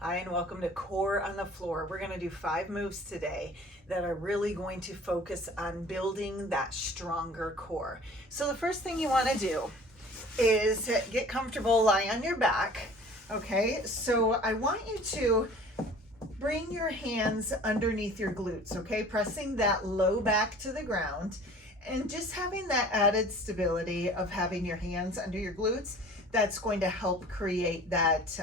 Hi, and welcome to Core on the Floor. We're going to do 5 moves today that are really going to focus on building that stronger core. So the first thing you want to do is get comfortable, lie on your back. Okay, so I want you to bring your hands underneath your glutes, okay? Pressing that low back to the ground and just having that added stability of having your hands under your glutes. That's going to help create that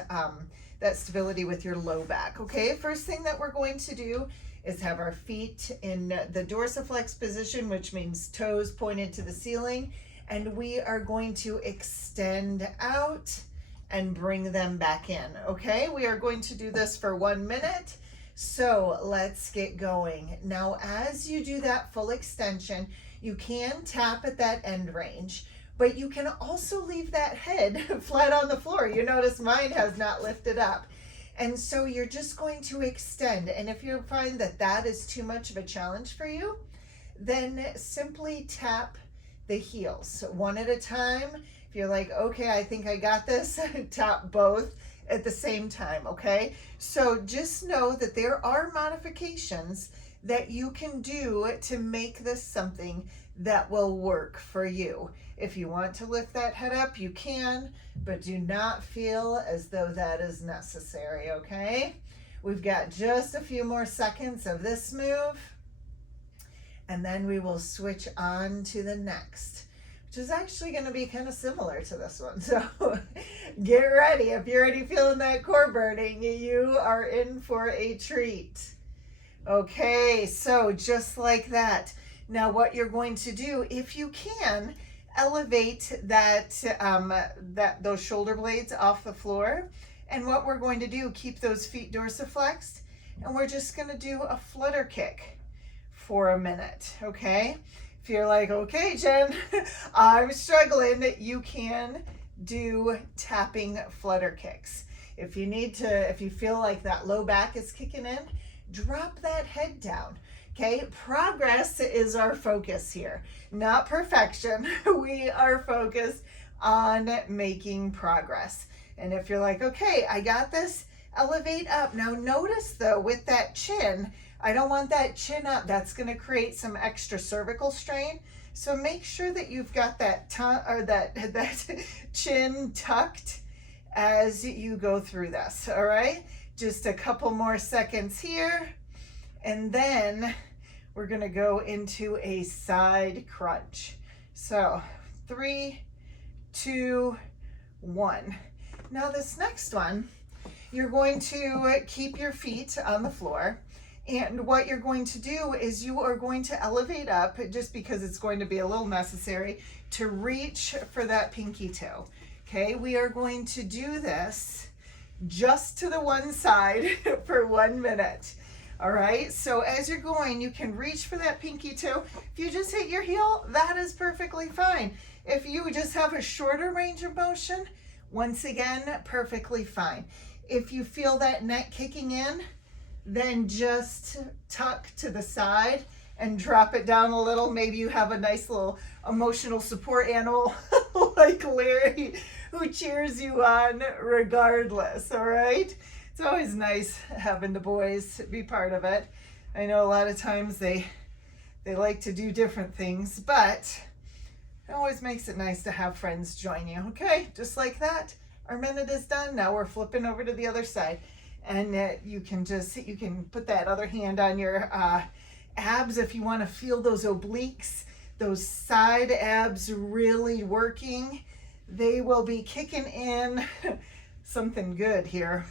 stability with your low back. Okay, first thing that we're going to do is have our feet in the dorsiflex position, which means toes pointed to the ceiling, and we are going to extend out and bring them back in. Okay, we are going to do this for 1 minute. So let's get going. Now, as you do that full extension, you can tap at that end range, but you can also leave that head flat on the floor. You notice mine has not lifted up. And so you're just going to extend. And if you find that that is too much of a challenge for you, then simply tap the heels one at a time. If you're like, okay, I think I got this, tap both at the same time, okay? So just know that there are modifications that you can do to make this something that will work for you. If you want to lift that head up, you can, but do not feel as though that is necessary, okay? We've got just a few more seconds of this move, and then we will switch on to the next, which is actually going to be kind of similar to this one. So get ready. If you're already feeling that core burning, you are in for a treat. Okay, so just like that. Now what you're going to do, if you can, elevate those shoulder blades off the floor. And what we're going to do, keep those feet dorsiflexed, and we're just going to do a flutter kick for a minute, okay? If you're like, okay, Jen, I'm struggling, you can do tapping flutter kicks. If you feel like that low back is kicking in, drop that head down. Okay, progress is our focus here, not perfection. We are focused on making progress. And if you're like, okay, I got this, elevate up. Now notice though, with that chin, I don't want that chin up. That's going to create some extra cervical strain. So make sure that you've got that that chin tucked as you go through this. All right, just a couple more seconds here. And then we're going to go into a side crunch. So 3, 2, 1. Now this next one, you're going to keep your feet on the floor. And what you're going to do is you are going to elevate up, just because it's going to be a little necessary, to reach for that pinky toe. Okay, we are going to do this just to the one side for 1 minute. All right, so as you're going, you can reach for that pinky toe. If you just hit your heel, that is perfectly fine. If you just have a shorter range of motion, once again, perfectly fine. If you feel that neck kicking in, then just tuck to the side and drop it down a little. Maybe you have a nice little emotional support animal like Larry who cheers you on regardless, all right? It's always nice having the boys be part of it. I know a lot of times they like to do different things, but it always makes it nice to have friends join you. Okay, just like that, our minute is done. Now we're flipping over to the other side, and you can put that other hand on your abs if you want to feel those obliques, those side abs really working. They will be kicking in something good here.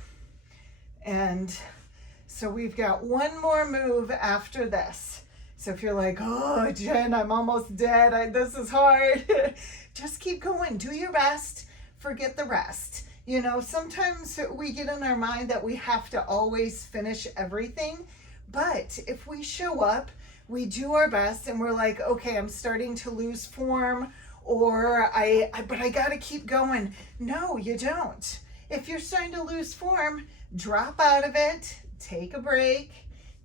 And so we've got one more move after this. So if you're like, oh, Jen, I'm almost dead, this is hard, just keep going, do your best, forget the rest. You know, sometimes we get in our mind that we have to always finish everything, but if we show up, we do our best, and we're like, okay, I'm starting to lose form, or but I gotta keep going. No, you don't. If you're starting to lose form, drop out of it, take a break,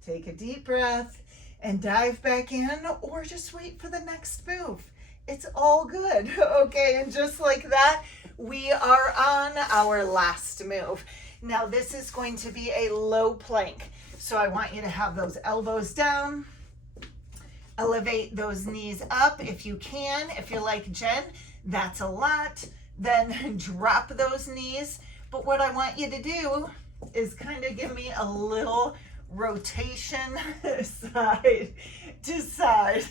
take a deep breath, and dive back in, or just wait for the next move. It's all good, okay? And just like that, we are on our last move. Now this is going to be a low plank. So I want you to have those elbows down, elevate those knees up if you can. If you're like Jen, that's a lot, then drop those knees. But what I want you to do is kind of give me a little rotation side to side.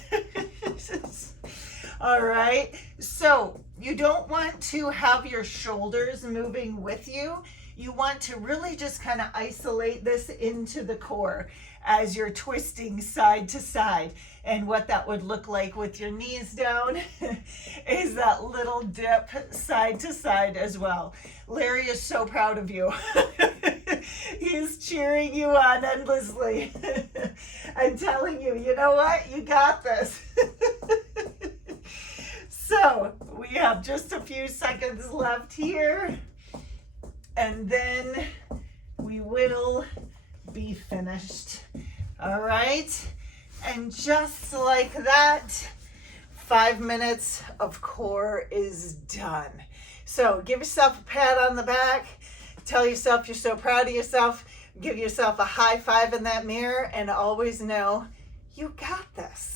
All right, so you don't want to have your shoulders moving with you. You want to really just kind of isolate this into the core as you're twisting side to side. And what that would look like with your knees down is that little dip side to side as well. Larry is so proud of you. He's cheering you on endlessly. I'm telling you, you know what? You got this. So we have just a few seconds left here, and then we will be finished. All right, and just like that, 5 minutes of core is done. So give yourself a pat on the back, tell yourself you're so proud of yourself, give yourself a high five in that mirror, and always know you got this.